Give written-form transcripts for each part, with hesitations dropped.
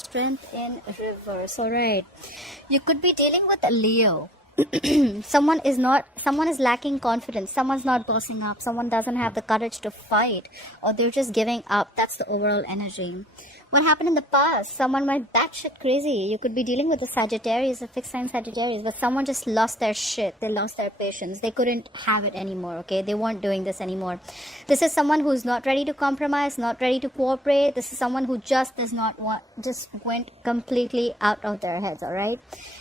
Strength in reverse. All right. You could be dealing with a Leo. Someone is lacking confidence. Someone's not bossing up. Someone doesn't have the courage to fight, or they're just giving up. That's the overall energy. What happened in the past? Someone went batshit crazy. You could be dealing with a Sagittarius, a fixed sign Sagittarius, but someone just lost their shit. They lost their patience. They couldn't have it anymore, okay? They weren't doing this anymore. This is someone who's not ready to compromise, not ready to cooperate. This is someone who just does not want, just went completely out of their heads, all right?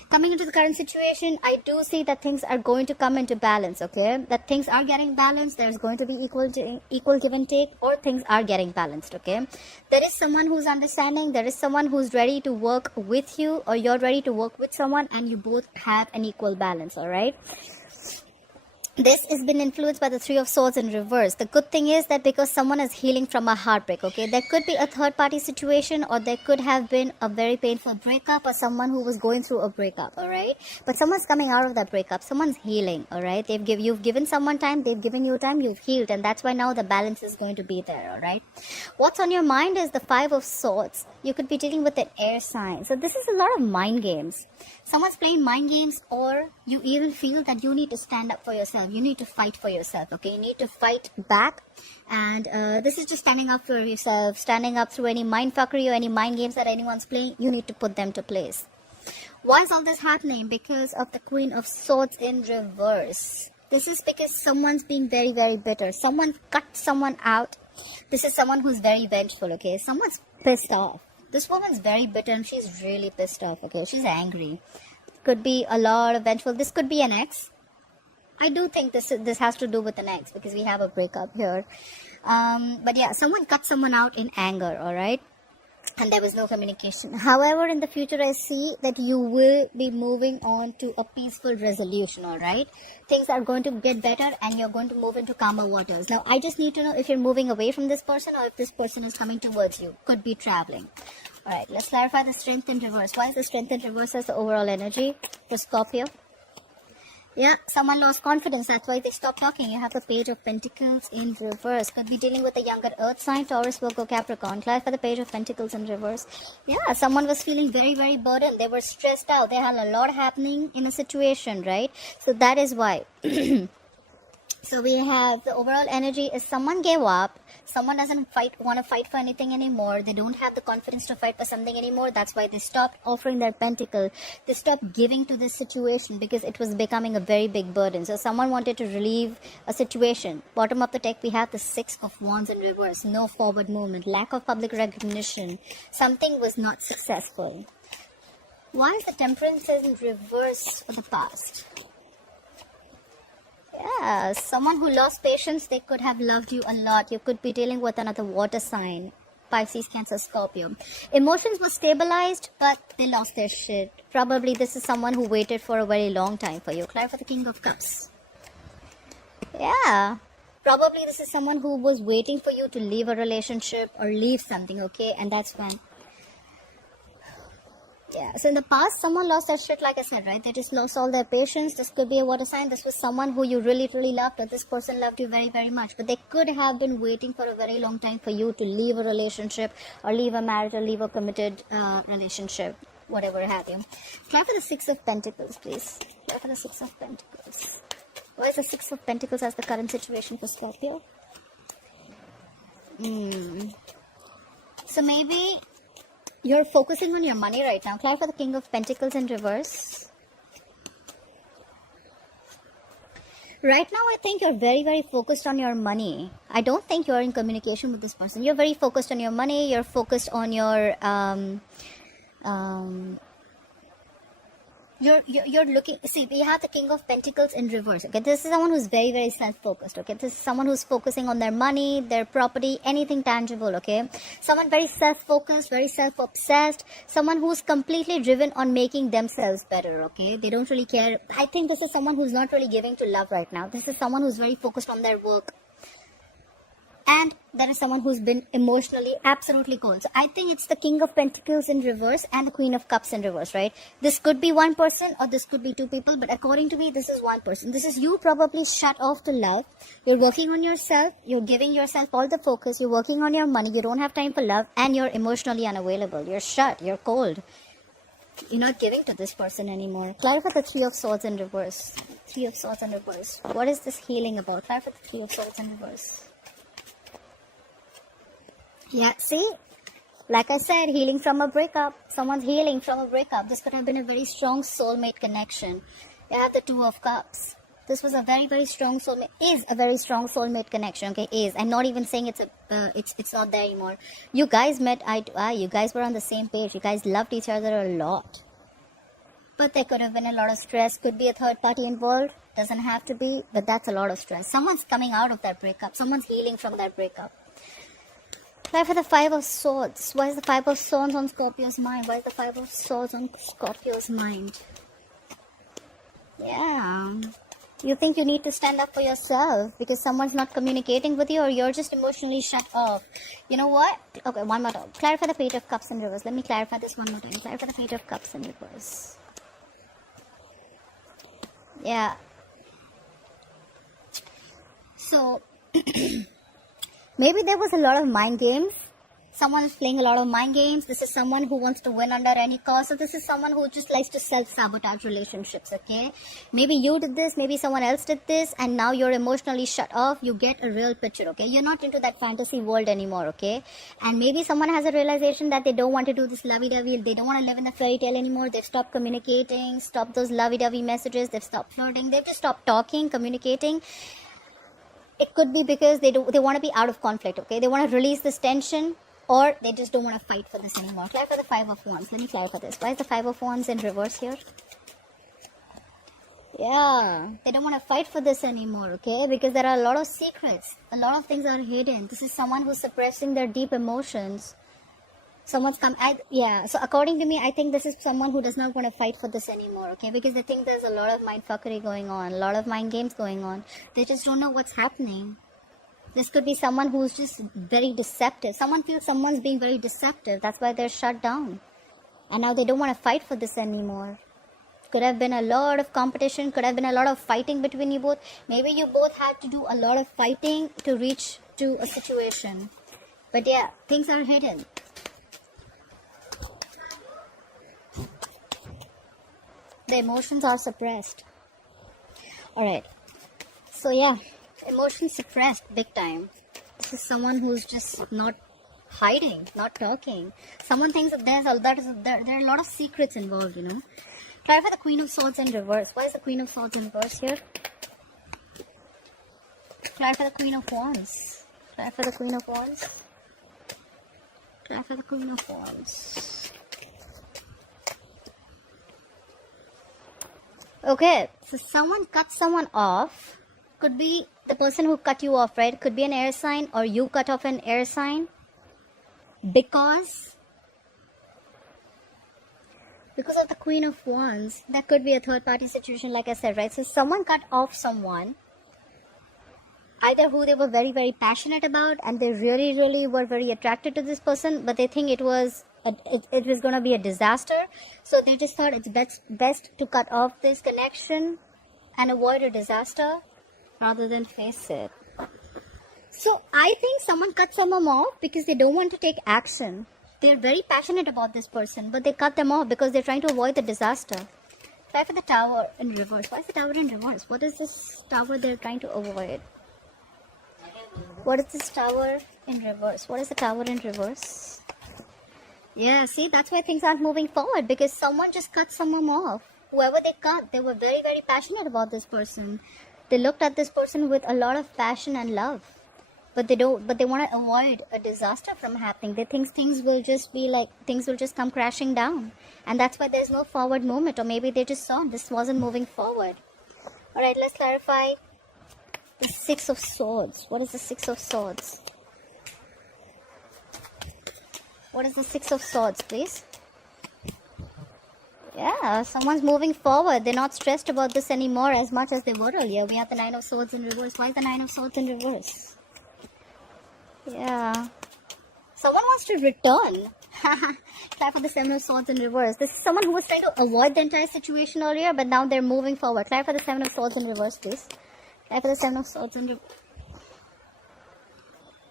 Coming into the current situation, I do see that things are going to come into balance, okay? That things are getting balanced. There's going to be equal give and take, or things are getting balanced, okay? There is someone who's understanding. There is someone who's ready to work with you, or you're ready to work with someone, and you both have an equal balance, all right? This has been influenced by the Three of Swords in reverse. The good thing is that because someone is healing from a heartbreak, okay, there could be a third-party situation, or there could have been a very painful breakup, or someone who was going through a breakup, all right? But someone's coming out of that breakup. Someone's healing, all right? You've given someone time. They've given you time. You've healed, and that's why now the balance is going to be there, all right? What's on your mind is the Five of Swords. You could be dealing with an air sign. So this is a lot of mind games. Someone's playing mind games, or you even feel that you need to stand up for yourself. You need to fight for yourself, okay? You need to fight back. And this is just standing up for yourself, standing up through any mind fuckery or any mind games that anyone's playing. You need to put them to place. Why is all this happening? Because of the Queen of Swords in reverse. This is because someone's being very, very bitter. Someone cut someone out. This is someone who's very vengeful, okay? Someone's pissed off. This woman's very bitter and she's really pissed off, okay? She's angry. Could be a lot of vengeful. This could be an ex. I do think this has to do with an ex, because we have a breakup here. But yeah, someone cut someone out in anger, all right? And there was no communication. However, in the future, I see that you will be moving on to a peaceful resolution, all right? Things are going to get better and you're going to move into calmer waters. Now, I just need to know if you're moving away from this person or if this person is coming towards you. Could be traveling. All right, let's clarify the strength in reverse. Why is the strength in reverse as the overall energy for Scorpio? Yeah, someone lost confidence. That's why they stopped talking. You have the Page of Pentacles in reverse. Could be dealing with a younger earth sign, Taurus, Virgo, Capricorn. Clarify the Page of Pentacles in reverse. Yeah, someone was feeling very, very burdened. They were stressed out. They had a lot happening in a situation, right? So that is why. So we have the overall energy is someone gave up. Someone doesn't want to fight for anything anymore. They don't have the confidence to fight for something anymore. That's why they stopped offering their pentacle. They stopped giving to this situation because it was becoming a very big burden. So someone wanted to relieve a situation. Bottom of the deck, we have the Six of Wands in reverse. No forward movement. Lack of public recognition. Something was not successful. Why is the Temperance in reverse for the past? Yeah, someone who lost patience, they could have loved you a lot. You could be dealing with another water sign. Pisces, Cancer, Scorpio. Emotions were stabilized, but they lost their shit. Probably this is someone who waited for a very long time for you. Clarify the King of Cups. Yeah. Probably this is someone who was waiting for you to leave a relationship or leave something, okay? And that's when. Yeah, so in the past, someone lost their shit, like I said, right? They just lost all their patience. This could be a water sign. This was someone who you really, really loved, or this person loved you very, very much. But they could have been waiting for a very long time for you to leave a relationship, or leave a marriage, or leave a committed relationship, whatever have you. Clarify the Six of Pentacles, please. Clarify the Six of Pentacles. Why is the Six of Pentacles as the current situation for Scorpio? So maybe you're focusing on your money right now. Clarify the King of Pentacles in reverse. Right now, I think you're very, very focused on your money. I don't think you're in communication with this person. You're very focused on your money. You're focused on your You're looking, see, we have the King of Pentacles in reverse, okay? This is someone who's very, very self-focused, okay? This is someone who's focusing on their money, their property, anything tangible, okay? Someone very self-focused, very self-obsessed, someone who's completely driven on making themselves better, okay? They don't really care. I think this is someone who's not really giving to love right now. This is someone who's very focused on their work. And there is someone who's been emotionally absolutely cold. So I think it's the King of Pentacles in reverse and the Queen of Cups in reverse, right? This could be one person or this could be two people, but according to me, this is one person. This is you probably shut off to love. You're working on yourself. You're giving yourself all the focus. You're working on your money. You don't have time for love, and you're emotionally unavailable. You're shut. You're cold. You're not giving to this person anymore. Clarify the Three of Swords in reverse. Three of Swords in reverse. What is this healing about? Clarify the Three of Swords in reverse. Yeah, see? Like I said, healing from a breakup. Someone's healing from a breakup. This could have been a very strong soulmate connection. You have the Two of Cups. This was a very, very strong soulmate. Is a very strong soulmate connection. Okay, is. I'm not even saying it's not there anymore. You guys met eye to eye. You guys were on the same page. You guys loved each other a lot. But there could have been a lot of stress. Could be a third party involved. Doesn't have to be. But that's a lot of stress. Someone's coming out of that breakup. Someone's healing from that breakup. Why for the Five of Swords? Why is the Five of Swords on Scorpio's mind? Why is the Five of Swords on Scorpio's mind? Yeah. You think you need to stand up for yourself because someone's not communicating with you, or you're just emotionally shut off. You know what? Okay, one more time. Clarify the Page of Cups in reverse. Let me clarify this one more time. Clarify the Page of Cups in reverse. Yeah. So... maybe there was a lot of mind games. Someone is playing a lot of mind games. This is someone who wants to win under any cost. So this is someone who just likes to self-sabotage relationships, okay? Maybe you did this, maybe someone else did this, and now you're emotionally shut off. You get a real picture, okay? You're not into that fantasy world anymore, okay? And maybe someone has a realization that they don't want to do this lovey-dovey. They don't want to live in the fairy tale anymore. They've stopped communicating, stopped those lovey-dovey messages. They've stopped flirting. They've just stopped talking, communicating. It could be because they want to be out of conflict, okay? They want to release this tension, or they just don't want to fight for this anymore. Clarify the Five of Wands. Let me clarify this. Why is the Five of Wands in reverse here? Yeah, they don't want to fight for this anymore, okay? Because there are a lot of secrets. A lot of things are hidden. This is someone who's suppressing their deep emotions. Someone's come... so according to me, I think this is someone who does not want to fight for this anymore, okay? Because they think there's a lot of mindfuckery going on, a lot of mind games going on. They just don't know what's happening. This could be someone who's just very deceptive. Someone feels someone's being very deceptive. That's why they're shut down. And now they don't want to fight for this anymore. Could have been a lot of competition. Could have been a lot of fighting between you both. Maybe you both had to do a lot of fighting to reach to a situation. But yeah, things are hidden. The emotions are suppressed. Alright. So yeah, emotions suppressed big time. This is someone who's just not hiding, not talking. Someone thinks that there are a lot of secrets involved, you know. Try for the Queen of Swords in reverse. Why is the Queen of Swords in reverse here? Try for the Queen of Wands. Try for the Queen of Wands. Try for the Queen of Wands. Okay, so someone cut someone off. Could be the person who cut you off, right? Could be an air sign, or you cut off an air sign. Because of the Queen of Wands, that could be a third party situation, like I said, right? So someone cut off someone, either who they were very, very passionate about, and they really, really were very attracted to this person, but they think it was going to be a disaster. So they just thought it's best to cut off this connection and avoid a disaster rather than face it. So I think someone cut someone off because they don't want to take action. They're very passionate about this person, but they cut them off because they're trying to avoid the disaster. Try for the Tower in reverse. Why is the Tower in reverse? What is this Tower they're trying to avoid? What is this Tower in reverse? What is the Tower in reverse? Yeah, see, that's why things aren't moving forward, because someone just cut someone off. Whoever they cut, they were very, very passionate about this person. They looked at this person with a lot of passion and love. But they want to avoid a disaster from happening. They think things will just be like, things will just come crashing down. And that's why there's no forward movement. Or maybe they just saw this wasn't moving forward. Alright, let's clarify the Six of Swords. What is the Six of Swords? What is the Six of Swords, please? Yeah, someone's moving forward. They're not stressed about this anymore as much as they were earlier. We have the Nine of Swords in reverse. Why is the Nine of Swords in reverse? Yeah. Someone wants to return. Clap for the Seven of Swords in reverse. This is someone who was trying to avoid the entire situation earlier, but now they're moving forward. Clap for the Seven of Swords in reverse, please. Clap for the Seven of Swords in reverse.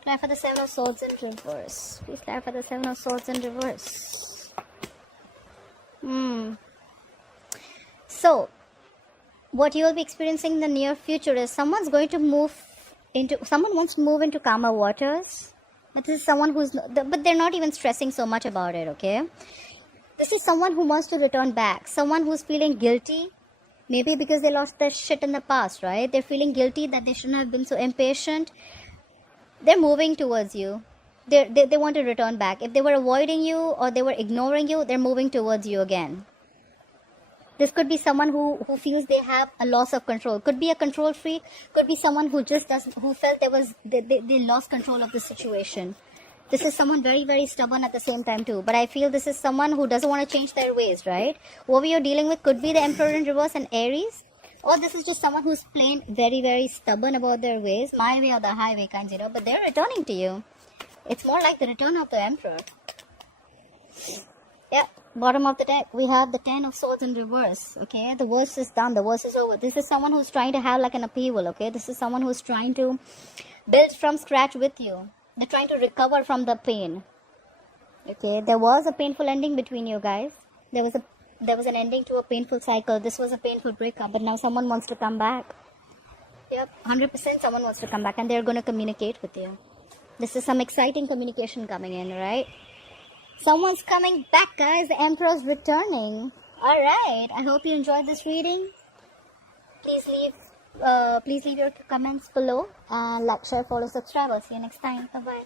Clap for the Seven of Swords in reverse. Please clap for the Seven of Swords in reverse. So, what you will be experiencing in the near future is someone wants to move into calmer waters. But this is someone but they're not even stressing so much about it, okay? This is someone who wants to return back. Someone who's feeling guilty. Maybe because they lost their shit in the past, right? They're feeling guilty that they shouldn't have been so impatient. They're moving towards you. They want to return back. If they were avoiding you or they were ignoring you, they're moving towards you again. This could be someone who feels they have a loss of control. Could be a control freak. Could be someone who just who felt they lost control of the situation. This is someone very, very stubborn at the same time too. But I feel this is someone who doesn't want to change their ways, right? Whoever you're dealing with could be the Emperor in reverse and Aries. Or this is just someone who's plain very, very stubborn about their ways. My way or the highway kinds, but they're returning to you. It's more like the return of the Emperor. Yeah, bottom of the deck, we have the Ten of Swords in reverse, okay? The worst is done, the worst is over. This is someone who's trying to have like an upheaval, okay? This is someone who's trying to build from scratch with you. They're trying to recover from the pain, okay? There was a painful ending between you guys. There was an ending to a painful cycle. This was a painful breakup, but now someone wants to come back. Yep, 100% someone wants to come back and they're going to communicate with you. This is some exciting communication coming in, right? Someone's coming back, guys. The Emperor's returning. Alright, I hope you enjoyed this reading. Please leave your comments below. And like, share, follow, subscribe. I'll see you next time. Bye-bye.